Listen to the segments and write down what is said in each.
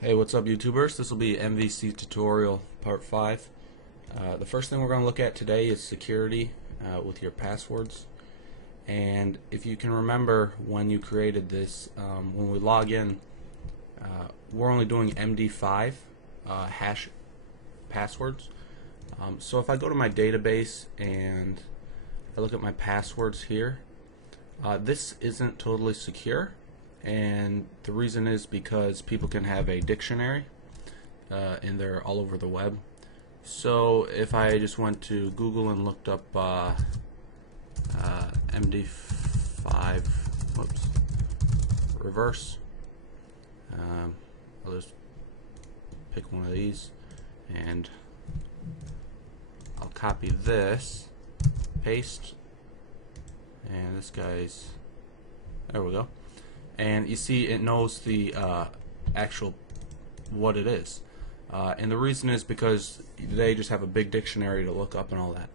Hey, what's up YouTubers? This will be MVC tutorial part 5. The first thing we're going to look at today is security with your passwords. And if you can remember when you created this, when we log in, we're only doing MD5 hash passwords. So if I go to my database and I look at my passwords here, this isn't totally secure. And the reason is because people can have a dictionary and they're all over the web. So if I just went to Google and looked up MD5 reverse, I'll just pick one of these and I'll copy this, paste, and this guy's, there we go. And you see it knows the actual what it is, and the reason is because they just have a big dictionary to look up and all that.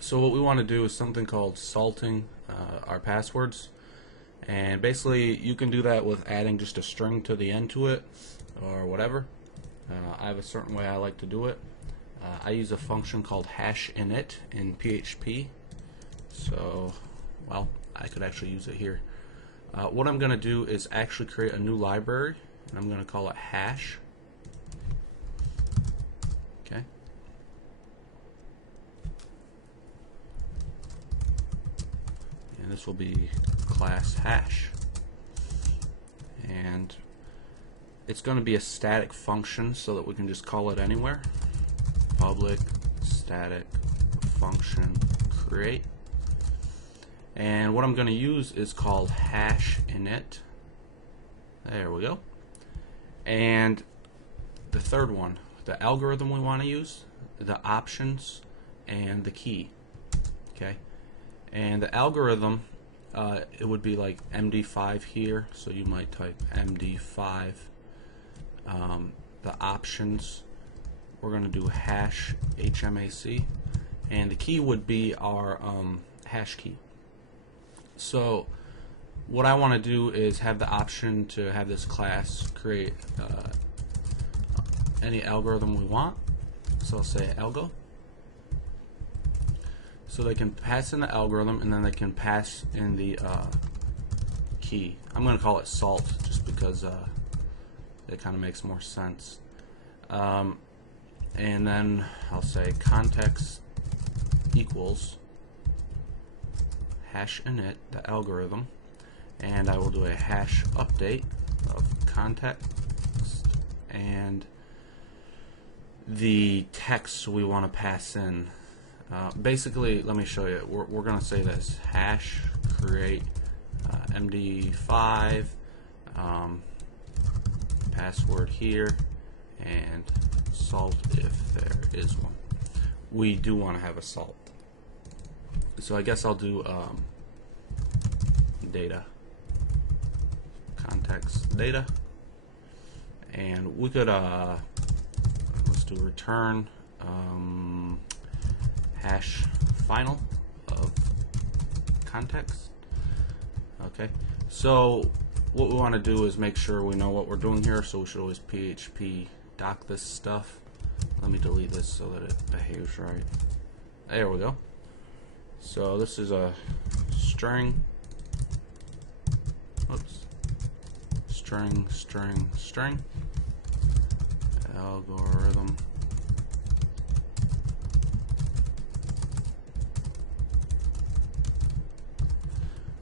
So what we want to do is something called salting our passwords, and basically you can do that with adding just a string to the end to it or whatever. I have a certain way I like to do it. I use a function called #init in PHP, so well, I could actually use it here. What I'm going to do is actually create a new library, and I'm going to call it hash. Okay. And this will be class hash. And it's going to be a static function so that we can just call it anywhere. Public static function create. And what I'm going to use is called #init. There we go. And the third one, the algorithm we want to use, the options, and the key. Okay. And the algorithm, it would be like MD5 here, so you might type MD5. The options, we're going to do #HMAC, and the key would be our hash key. So what I want to do is have the option to have this class create any algorithm we want. So I'll say algo. So they can pass in the algorithm and then they can pass in the key. I'm going to call it salt just because it kind of makes more sense. And then I'll say context equals #init, the algorithm, and I will do a hash update of context and the text we want to pass in. Basically, let me show you. We're going to say this: hash create MD5 password here and salt if there is one. We do want to have a salt. So I guess I'll do data, context data, and we could let's do return hash final of context. Okay, so what we want to do is make sure we know what we're doing here, so we should always PHP doc this stuff. Let me delete this so that it behaves right. There we go. So this is a string, string, algorithm,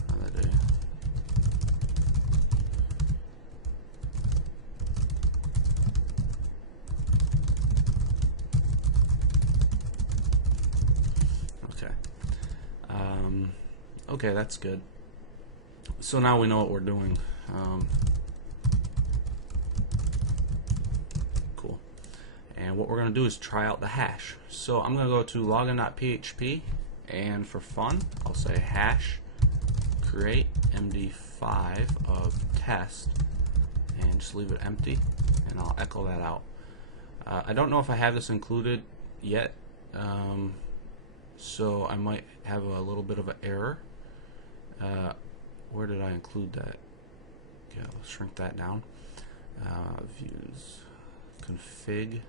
other day. Okay. Okay, that's good. So now we know what we're doing. Cool. And what we're going to do is try out the hash. So I'm going to go to login.php, and for fun, I'll say hash create MD5 of test, and just leave it empty, and I'll echo that out. I don't know if I have this included yet. So I might have a little bit of an error. Where did I include that? Okay, I'll shrink that down. views, config.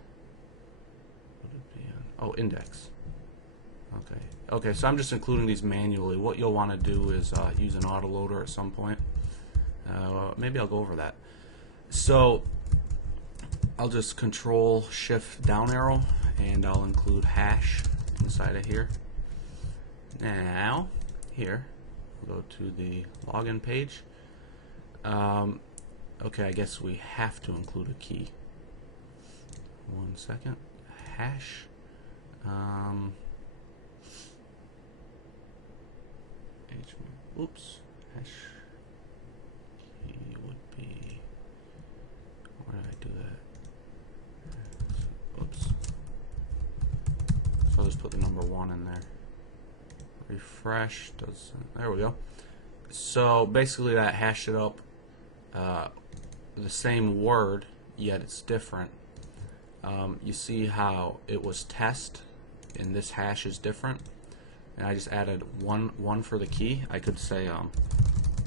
Would it be on? Oh, index. Okay. Okay, so I'm just including these manually. What you'll want to do is use an autoloader at some point. Maybe I'll go over that. So I'll just Control Shift down arrow, and I'll include hash inside of here. Now, here, we'll go to the login page. Okay, I guess we have to include a key. 1 second. Hash. Oops. Hash key would be. Where did I do that? Oops. So I'll just put the number 1 in there. Refresh. There we go. So basically, that hashed it up. The same word, yet it's different. You see how it was test, and this hash is different. And I just added one for the key. I could say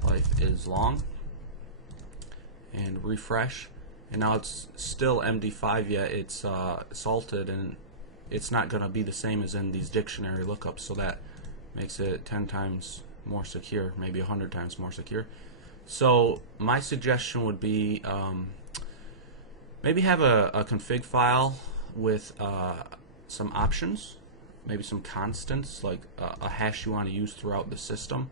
life is long, and refresh, and now it's still MD5, yet it's salted, and it's not going to be the same as in these dictionary lookups, so that makes it 10 times more secure, maybe 100 times more secure. So my suggestion would be maybe have a config file with some options, maybe some constants, like a hash you want to use throughout the system.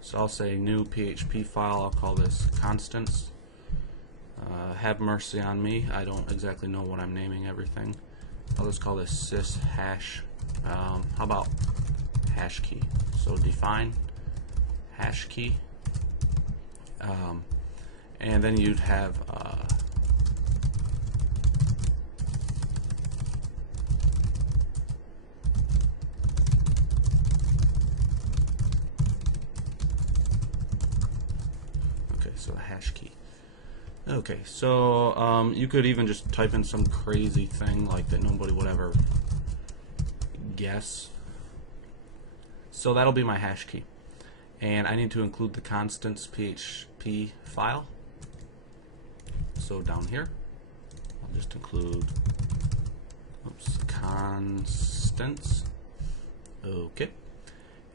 So I'll say new PHP file, I'll call this constants. Have mercy on me, I don't exactly know what I'm naming everything. I'll just call this sys hash. How about hash key? So define hash key. And then you'd have okay, so a hash key. Okay, so you could even just type in some crazy thing like that nobody would ever guess. So that'll be my hash key. And I need to include the constants PHP file. So down here, I'll just include constants. Okay.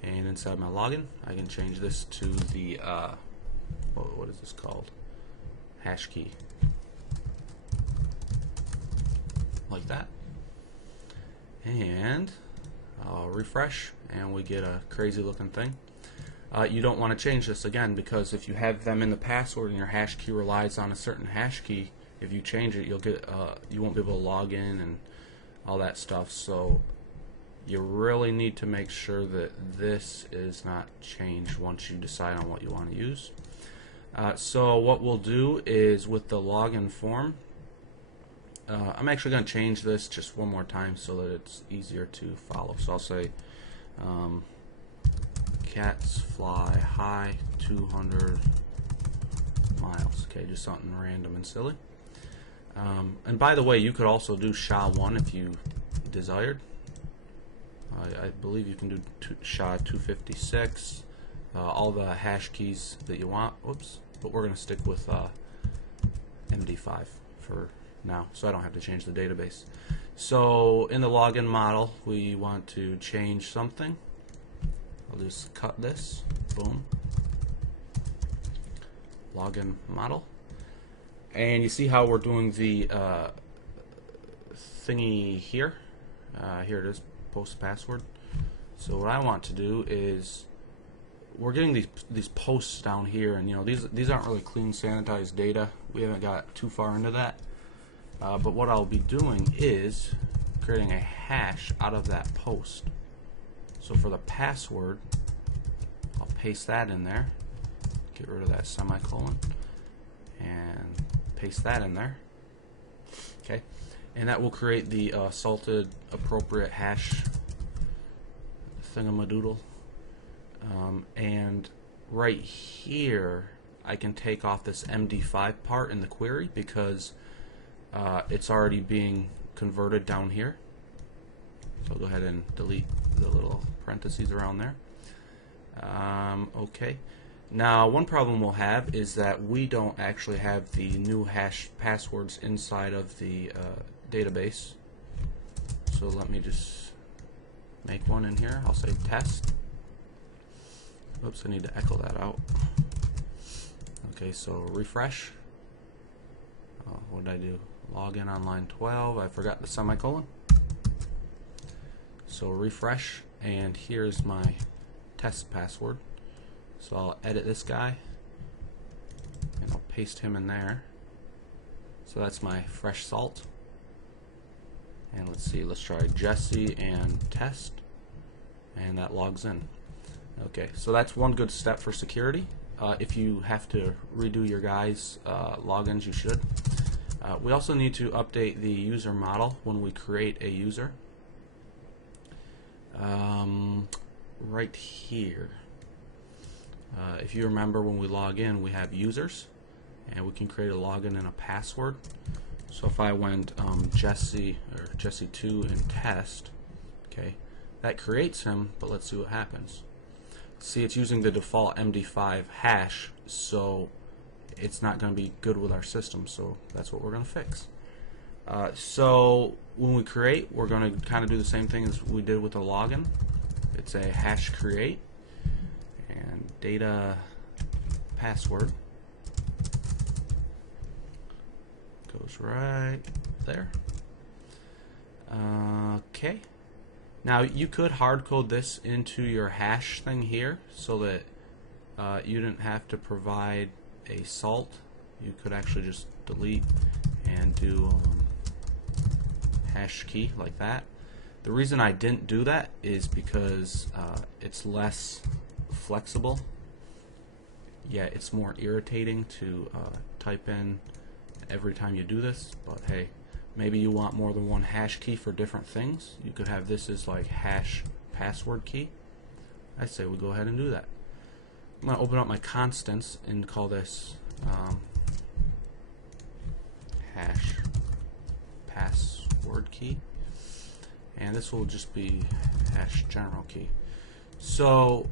And inside my login, I can change this to the what is this called? Hash key. Like that. And I'll refresh, and we get a crazy looking thing. You don't want to change this again, because if you have them in the password and your hash key relies on a certain hash key, if you change it, you'll get you won't be able to log in and all that stuff. So you really need to make sure that this is not changed once you decide on what you want to use. So what we'll do is with the login form, I'm actually going to change this just one more time so that it's easier to follow. So I'll say cats fly high 200 miles. Okay, just something random and silly. And by the way, you could also do SHA-1 if you desired. I believe you can do SHA-256, all the hash keys that you want. Oops, but we're going to stick with MD5 for now, so I don't have to change the database. So in the login model, we want to change something. I'll just cut this. Boom. Login model. And you see how we're doing the thingy here. Here it is, post password. So what I want to do is, we're getting these posts down here, and you know these aren't really clean, sanitized data. We haven't got too far into that. But what I'll be doing is creating a hash out of that post. So for the password, I'll paste that in there. Get rid of that semicolon and paste that in there. Okay, and that will create the salted appropriate hash thingamadoodle. And right here, I can take off this MD5 part in the query because it's already being converted down here. So I'll go ahead and delete the little parentheses around there. Okay. Now, one problem we'll have is that we don't actually have the new hash passwords inside of the database. So let me just make one in here. I'll say test. Oops, I need to echo that out. Okay, so refresh. What did I do? Login on line 12. I forgot the semicolon. So refresh, and here's my test password. So I'll edit this guy, and I'll paste him in there. So that's my fresh salt. And let's see, let's try Jesse and test, and that logs in. Okay, so that's one good step for security. If you have to redo your guys' logins, you should. We also need to update the user model when we create a user. Right here. If you remember, when we log in, we have users, and we can create a login and a password. So if I went Jesse or Jesse2 and test, okay, that creates him, but let's see what happens. See, it's using the default MD5 hash, so it's not going to be good with our system, so that's what we're going to fix. So when we create, we're going to kind of do the same thing as we did with the login. It's a hash create and data password goes right there. Okay. Now you could hard code this into your hash thing here so that you didn't have to provide a salt. You could actually just delete and do hash key like that. The reason I didn't do that is because it's less flexible. Yeah, it's more irritating to type in every time you do this, but hey, maybe you want more than one hash key for different things. You could have this as like hash password key. I say we go ahead and do that. I'm going to open up my constants and call this hash password key, and this will just be hash general key. So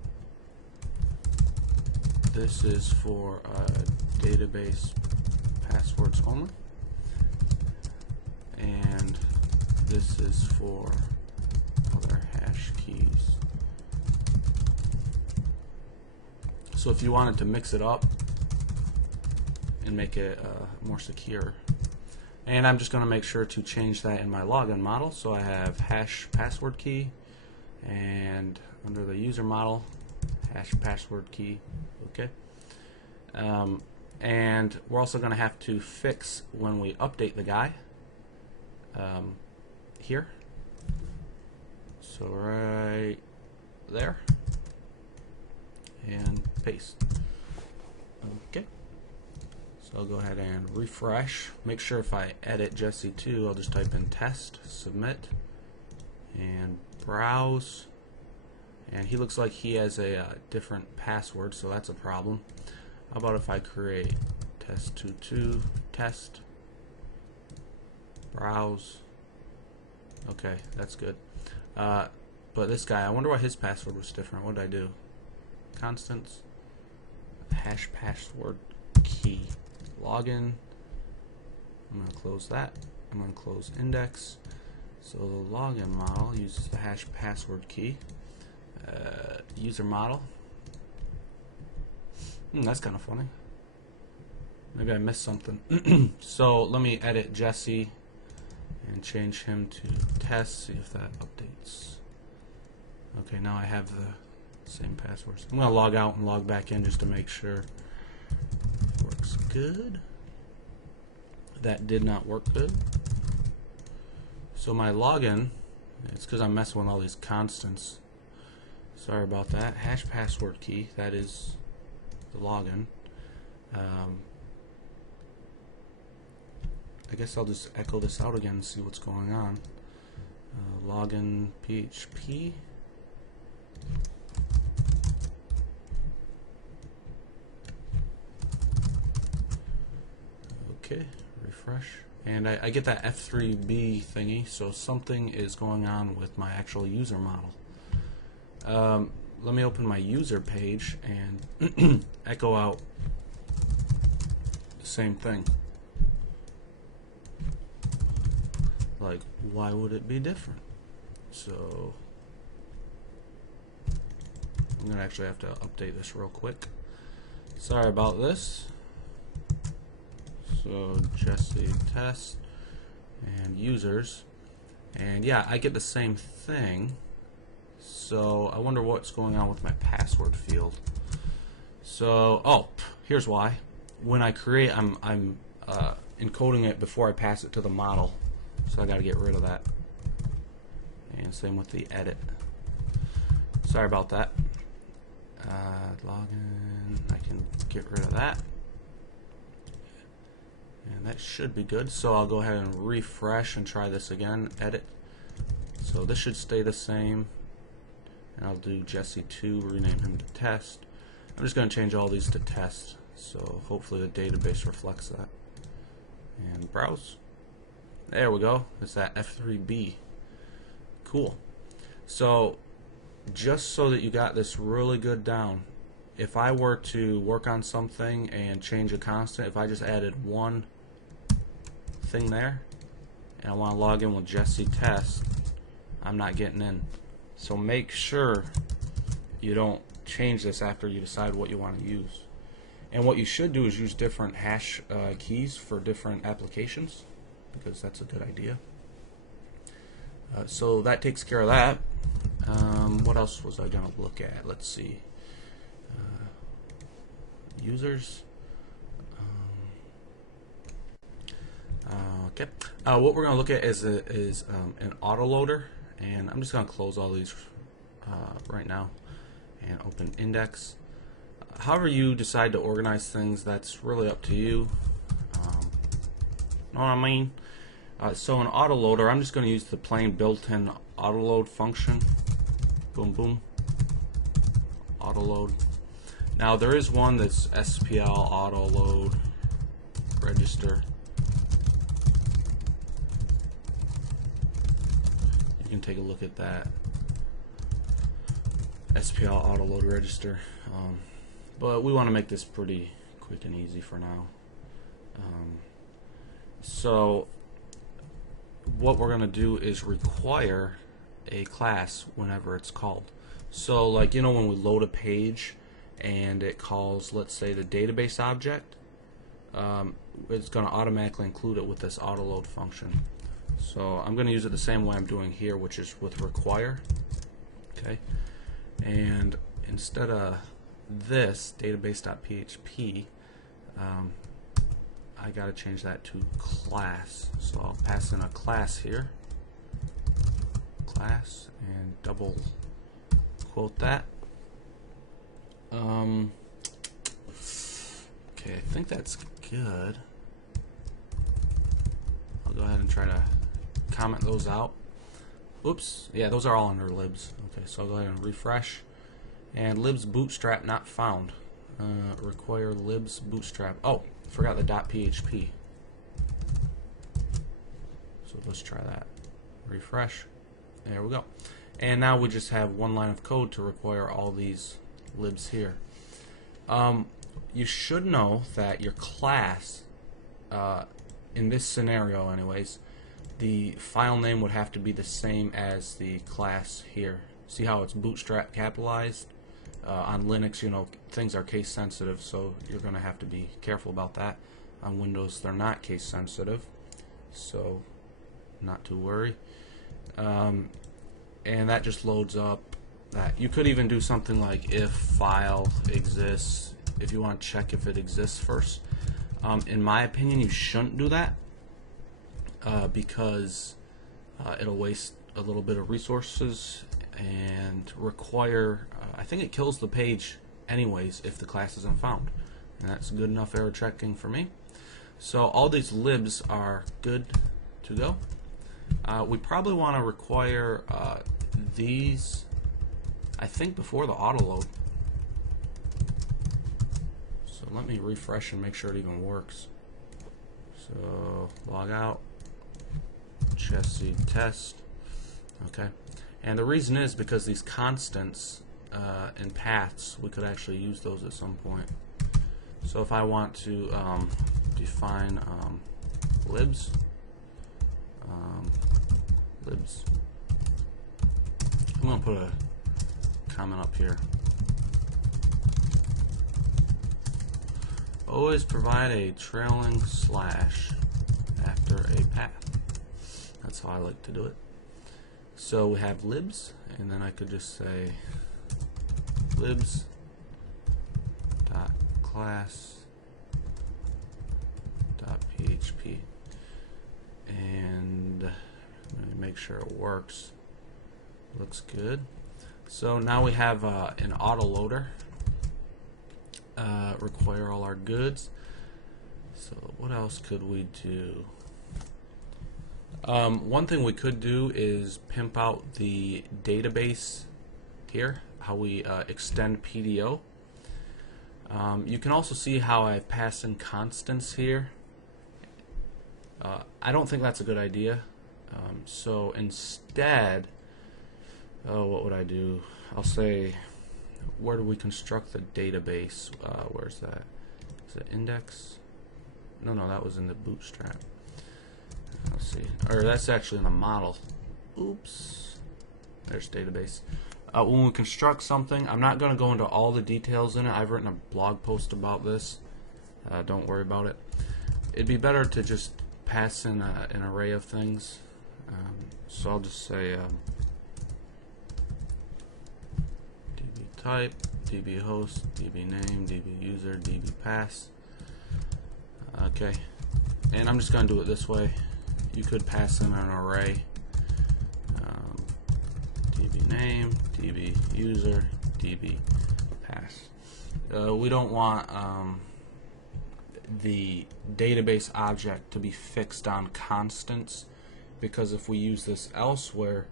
this is for database passwords only, and this is for other hash keys. So if you wanted to mix it up and make it more secure, and I'm just going to make sure to change that in my login model. So I have hash password key, and under the user model, hash password key. Okay. And we're also going to have to fix when we update the guy here. So right there, and paste. Okay. So I'll go ahead and refresh. Make sure if I edit Jesse2, I'll just type in test, submit, and browse. And he looks like he has a different password, so that's a problem. How about if I create test22, test, browse. Okay, that's good. But this guy, I wonder why his password was different. What did I do? Constants, hash password key, login. I'm going to close that. I'm going to close index. So the login model uses the hash password key. User model. That's kind of funny. Maybe I missed something. So let me edit Jesse and change him to test, see if that updates. Okay, now I have the same passwords. I'm going to log out and log back in just to make sure it works good. That did not work good. So my login, it's because I'm messing with all these constants. Sorry about that. Hash password key, that is the login. I guess I'll just echo this out again and see what's going on. Login PHP. Okay, refresh. And I get that F3B thingy, so something is going on with my actual user model. let me open my user page and echo out the same thing. Like, why would it be different? So I'm gonna actually have to update this real quick. Sorry about this. So Jesse test and users, and yeah, I get the same thing. So I wonder what's going on with my password field. So here's why. When I create, I'm encoding it before I pass it to the model. So I got to get rid of that. And same with the edit. Sorry about that. Login. I can get rid of that. And that should be good. So I'll go ahead and refresh and try this again. Edit. So this should stay the same. And I'll do Jesse2, rename him to test. I'm just going to change all these to test. So hopefully the database reflects that. And browse. There we go. It's that F3B. Cool. So just so that you got this really good down, if I were to work on something and change a constant, if I just added one thing there and I want to log in with Jesse test, I'm not getting in. So make sure you don't change this after you decide what you want to use. And what you should do is use different hash keys for different applications, because that's a good idea. So that takes care of that. What else was I going to look at? Let's see. Users. Okay. What we're going to look at is an autoloader, and I'm just going to close all these right now and open index. However you decide to organize things, that's really up to you. Know what I mean? So an autoloader, I'm just going to use the plain built-in autoload function. Boom, boom. Autoload. Now there is one that's SPL autoload register. You can take a look at that. SPL autoload register. But we want to make this pretty quick and easy for now. So what we're going to do is require a class whenever it's called. So like, you know, when we load a page and it calls, let's say, the database object, it's going to automatically include it with this autoload function. So I'm going to use it the same way I'm doing here, which is with require. Okay, and instead of this database.php, I got to change that to class. So I'll pass in a class here, class, and double quote that. Okay, I think that's good. I'll go ahead and try to comment those out. Oops, yeah, those are all under libs. Okay, so I'll go ahead and refresh. And libs bootstrap not found. Require libs bootstrap. Oh, forgot the .php. So let's try that. Refresh. There we go. And now we just have one line of code to require all these libs here. You should know that your class, in this scenario anyways, the file name would have to be the same as the class here. See how it's bootstrap capitalized? On Linux, you know, things are case sensitive, so you're going to have to be careful about that. On Windows, they're not case sensitive, so not to worry. And that just loads up that. You could even do something like if file exists, if you want to check if it exists first. In my opinion, you shouldn't do that because it'll waste a little bit of resources and require, I think it kills the page anyways if the class isn't found. And that's good enough error checking for me. So all these libs are good to go. We probably want to require these, I think, before the autoload. So let me refresh and make sure it even works. So log out, Jesse test. Okay, and the reason is because these constants and paths, we could actually use those at some point. So if I want to define libs, I'm going to put a comment up here. Always provide a trailing slash after a path. That's how I like to do it. So we have libs, and then I could just say libs dot class dot PHP, and let me make sure it works. Looks good. So now we have an autoloader. Require all our goods. So what else could we do? One thing we could do is pimp out the database here, how we extend PDO. You can also see how I've passed in constants here. I don't think that's a good idea. So instead, what would I do? I'll say, where do we construct the database? Where's that? Is it index? No, that was in the bootstrap. Let's see. Or that's actually in the model. Oops. There's database. When we construct something, I'm not going to go into all the details in it. I've written a blog post about this. Don't worry about it. It'd be better to just pass in an array of things. So I'll just say db type, db host, db name, db user, db pass. Okay, and I'm just going to do it this way. You could pass in an array, db name, db user, db pass. We don't want the database object to be fixed on constants, because if we use this elsewhere,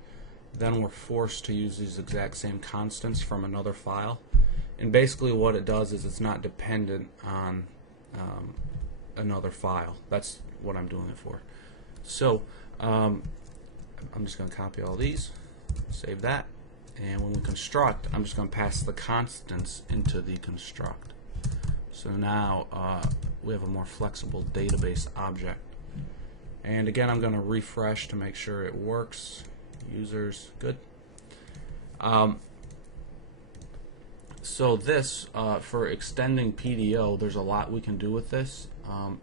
then we're forced to use these exact same constants from another file. And basically what it does is it's not dependent on another file. That's what I'm doing it for. So I'm just going to copy all these, save that, and when we construct, I'm just going to pass the constants into the construct. So now we have a more flexible database object. And again, I'm going to refresh to make sure it works. Users, good. So this, for extending PDO, there's a lot we can do with this.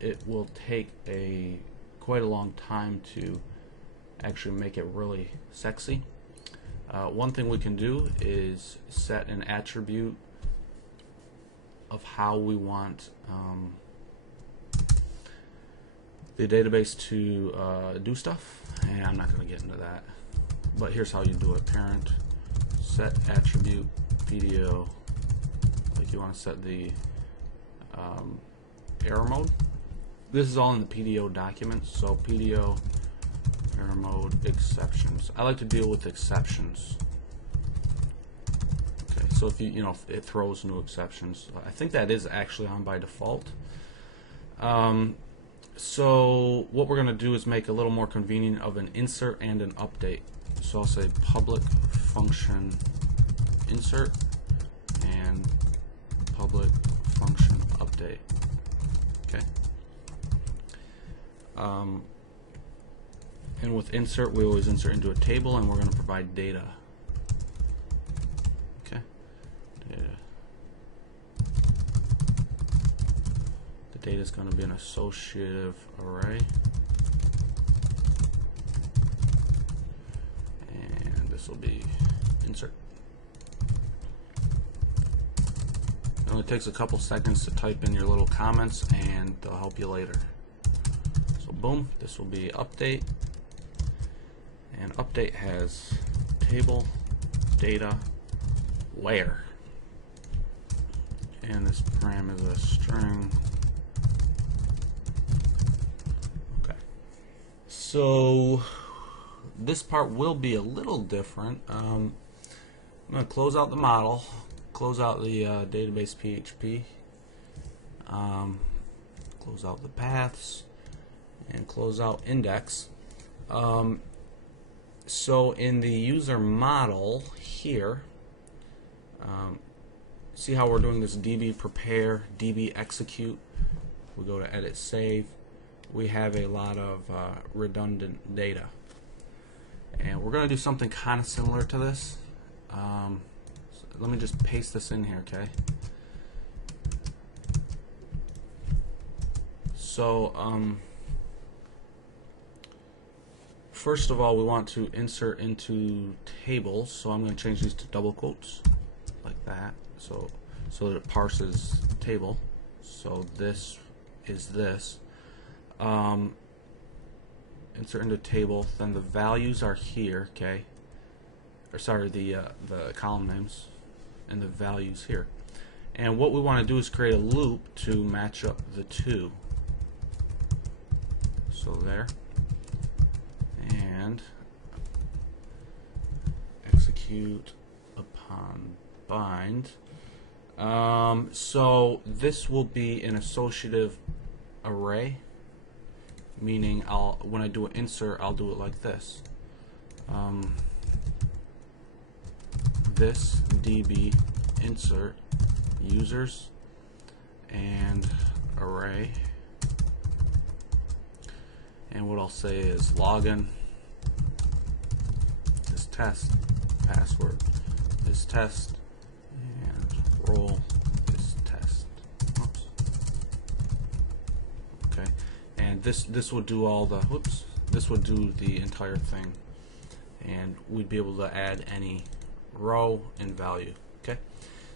It will take quite a long time to actually make it really sexy. One thing we can do is set an attribute of how we want the database to do stuff, and I'm not going to get into that, but here's how you do it. Parent set attribute PDO, like you want to set the error mode. This is all in the PDO document, so PDO error mode exceptions. I like to deal with exceptions. Okay, so if if it throws new exceptions, I think that is actually on by default. So what we're going to do is make a little more convenient of an insert and an update. So I'll say public function insert and public function update. Okay. And with insert, we always insert into a table, and we're going to provide data. Okay. Data. The data is going to be an associative array. And this will be insert. It only takes a couple seconds to type in your little comments, and they'll help you later. So boom, this will be update. And update has table data where, and this param is a string. Okay, so this part will be a little different. I'm going to close out the model, close out the database PHP, close out the paths, and close out index. So in the user model here, See how we're doing this db prepare, db execute. We go to edit save. We have a lot of redundant data, and we're going to do something kind of similar to this. So let me just paste this in here, okay? So first of all, we want to insert into tables, so I'm going to change these to double quotes like that, so that it parses table. So this is this. Insert into table, then the values are here, okay? Or sorry, the column names and the values here. And what we want to do is create a loop to match up the two. So there. And execute upon bind. So this will be an associative array, meaning when I do an insert, I'll do it like this. This db insert users and array, and what I'll say is login is test, password is test, and role is test. Oops. Okay, and this would do all the this would do the entire thing, and we'd be able to add any row and value. Okay,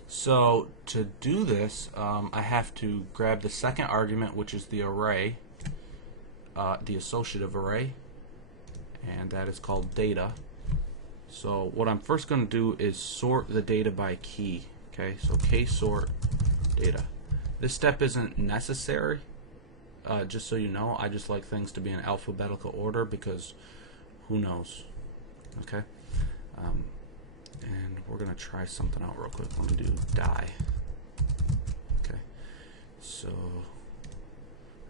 so to do this, I have to grab the second argument, which is the array, the associative array, and that is called data. So what I'm first going to do is sort the data by key. Okay, so k-sort data. This step isn't necessary, just so you know. I just like things to be in alphabetical order because who knows. Okay, and we're going to try something out real quick. Let me do die. Okay, so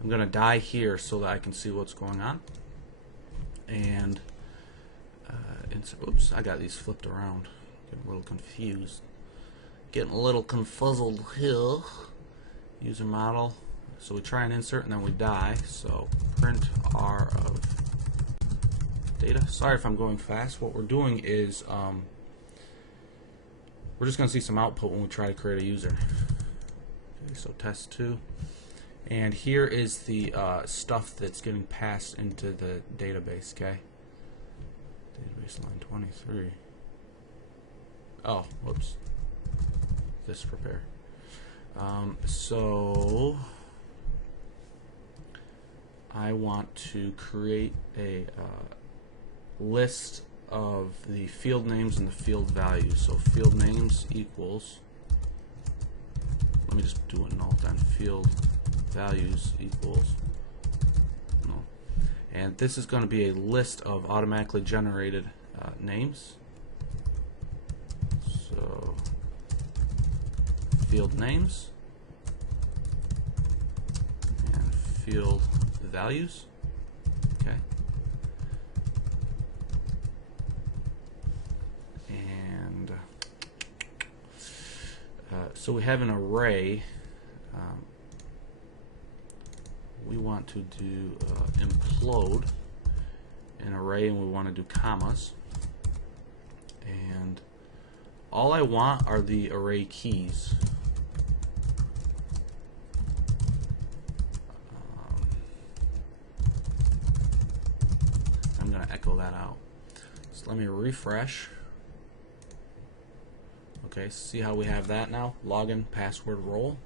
I'm going to die here so that I can see what's going on. And oops, I got these flipped around. Getting a little confused. Getting a little confuzzled here. User model. So we try and insert and then we die. So print r of data. Sorry if I'm going fast. What we're doing is we're just going to see some output when we try to create a user. Okay, so test 2. And here is the stuff that's getting passed into the database, okay? Database line 23. Oh, whoops. This prepare. So I want to create a list of the field names and the field values. So field names equals, let me just do a null then, field values equals null. And this is going to be a list of automatically generated names. So field names and field values. Okay. And so we have an array. We want to do implode an array, and we want to do commas. And all I want are the array keys. I'm going to echo that out. So let me refresh. Okay, see how we have that now? Login, password, role.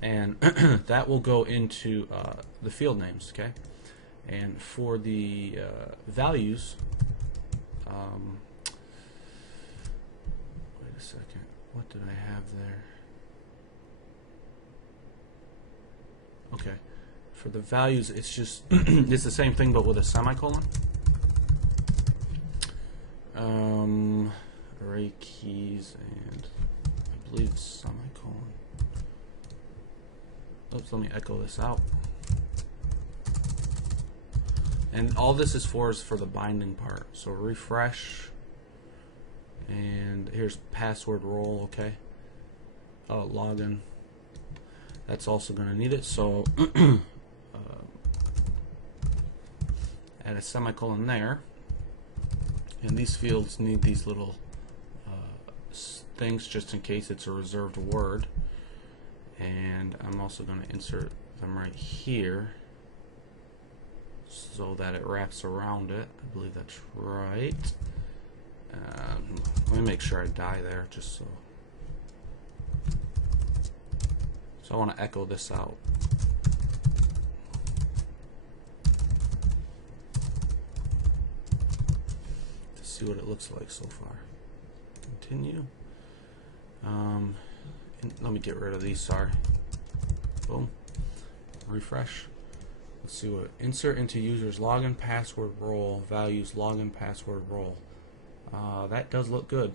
And that will go into the field names, okay? And for the values, wait a second, what did I have there? Okay, for the values, it's just it's the same thing but with a semicolon. Array keys, and I believe it's semicolon. Oops, let me echo this out. And all this is for the binding part. So refresh, and here's password role, okay? login. That's also going to need it. So add a semicolon there. And these fields need these little things just in case it's a reserved word. And I'm also going to insert them right here so that it wraps around it. I believe that's right. Let me make sure I die there just so. So I want to echo this out. To see what it looks like so far. Continue. Let me get rid of these, sorry. Boom. Refresh. Let's see what insert into user's login password role values login password role. That does look good.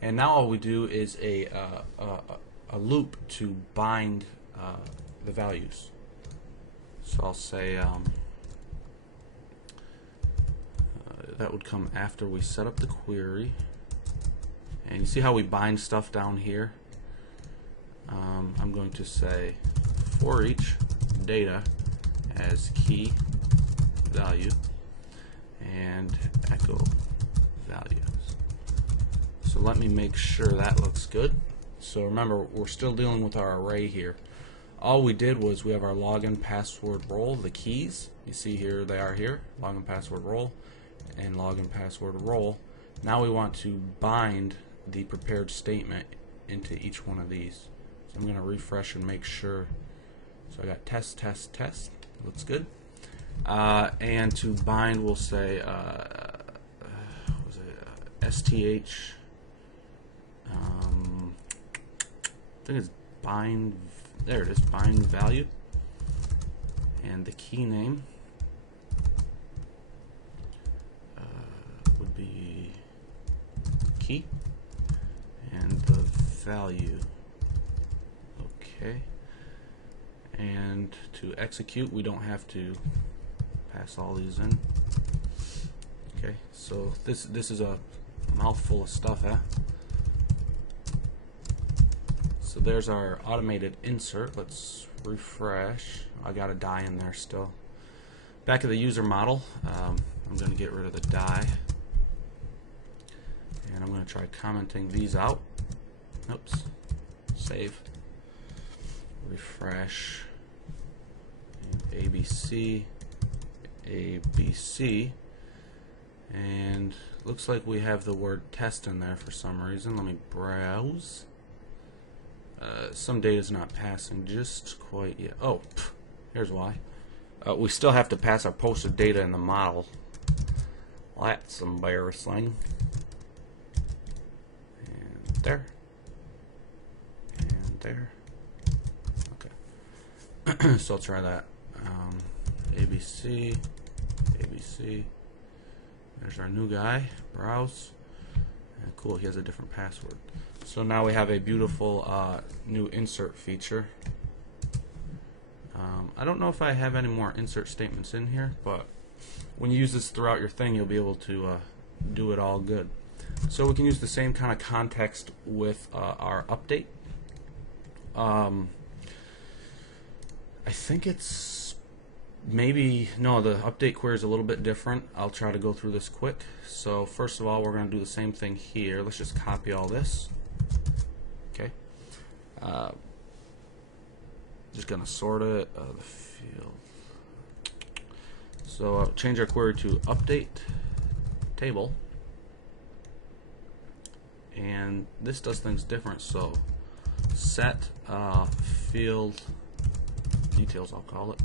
And now all we do is a loop to bind the values. So I'll say that would come after we set up the query. And you see how we bind stuff down here? I'm going to say for each data as key value and echo values. So let me make sure that looks good. So remember, we're still dealing with our array here. All we did was we have our login password role, the keys. You see here they are here, login password role and login password role. Now we want to bind the prepared statement into each one of these. So I'm going to refresh and make sure. So I got test, test, test. Looks good. And to bind, we'll say what was it? STH. I think it's bind. There it is. Bind value. And the key name would be key. And the value. Okay. And to execute, we don't have to pass all these in. Okay, so this is a mouthful of stuff, huh? So there's our automated insert. Let's refresh. I got a die in there still. Back of the user model, I'm going to get rid of the die. And I'm going to try commenting these out. Oops. Save. Refresh. ABC. ABC. And looks like we have the word test in there for some reason. Let me browse. Some data is not passing just quite yet. Oh, here's why. We still have to pass our posted data in the model. That's embarrassing. And there. And there. Okay. So I'll try that. ABC. ABC. There's our new guy. Browse. And cool, he has a different password. So now we have a beautiful new insert feature. I don't know if I have any more insert statements in here, but when you use this throughout your thing, you'll be able to do it all good. So we can use the same kind of context with our update. I think it's maybe, no, the update query is a little bit different. I'll try to go through this quick. So first of all, we're going to do the same thing here. Let's just copy all this. Okay. Just going to sort it, the field. So change our query to update table. And this does things different. So set field details, I'll call it,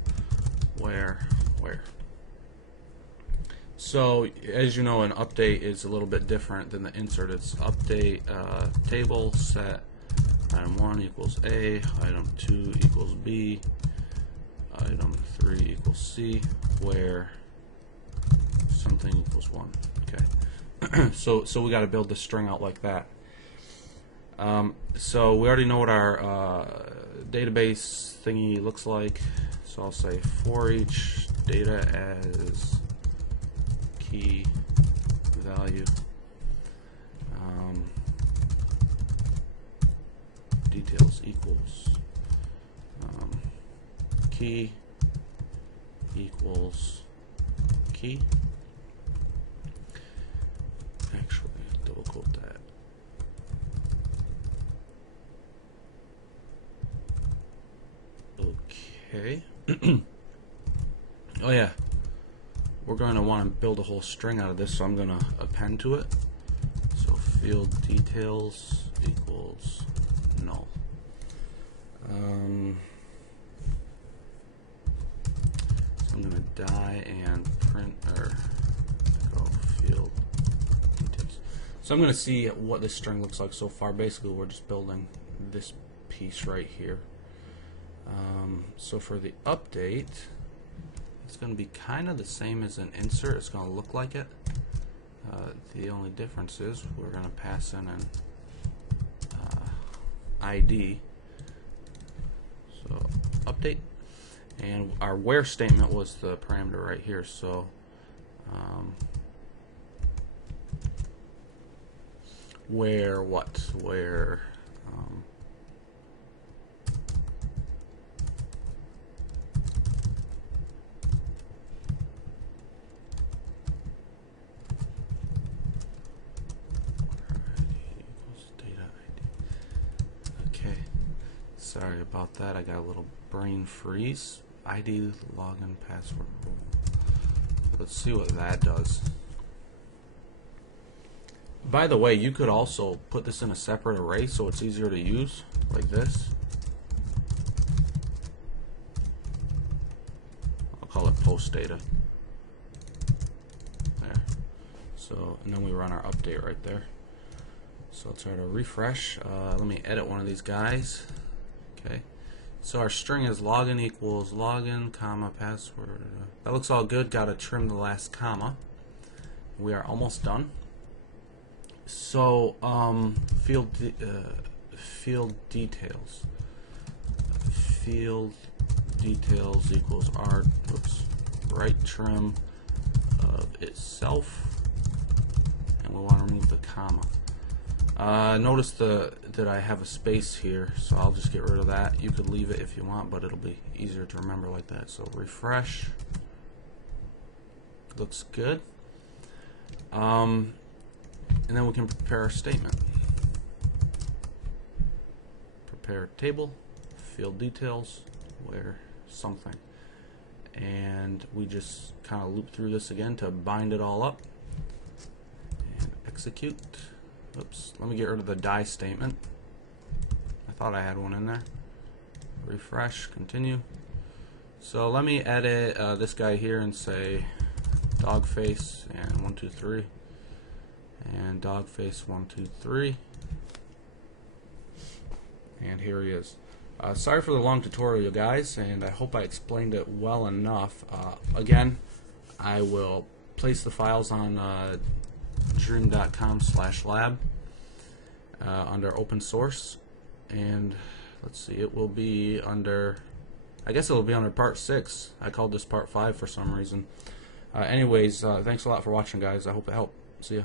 where. So as you know, an update is a little bit different than the insert. It's update table set item 1 equals A, item 2 equals B, item 3 equals C, where something equals 1. Okay. so we got to build the string out like that. So we already know what our database thingy looks like. So I'll say for each data as key value, details key equals key. Actually, double quote that. Okay. Oh yeah, we're going to want to build a whole string out of this, so I'm going to append to it. So field details equals null. So I'm going to die and print or go field details. So I'm going to see what this string looks like so far. Basically, we're just building this piece right here. So for the update, it's going to be kind of the same as an insert. It's going to look like it. The only difference is we're going to pass in an ID. So update, and our where statement was the parameter right here. So where what? Where sorry about that, I got a little brain freeze. ID, login, password, role. Let's see what that does. By the way, you could also put this in a separate array so it's easier to use, like this. I'll call it post data. There. So, and then we run our update right there. So let's try to refresh. Let me edit one of these guys. Okay, so our string is login equals login, comma, password. That looks all good. Got to trim the last comma. We are almost done. So field details. Field details equals our right trim of itself, and we want to remove the comma. Notice that I have a space here, so I'll just get rid of that. You could leave it if you want, but it'll be easier to remember like that. So refresh. Looks good. And then we can prepare our statement. Prepare table, field details, where something. And we just kind of loop through this again to bind it all up. And execute. Oops, let me get rid of the die statement. I thought I had one in there. Refresh, continue. So let me edit this guy here and say dog face and 1 2 3 and dog face 1 2 3, and here he is. Sorry for the long tutorial, guys, and I hope I explained it well enough. Again, I will place the files on dream.com/lab under open source, and let's see, it will be under, I guess it'll be under part 6. I called this part 5 for some reason. Anyways, thanks a lot for watching, guys. I hope it helped. See ya.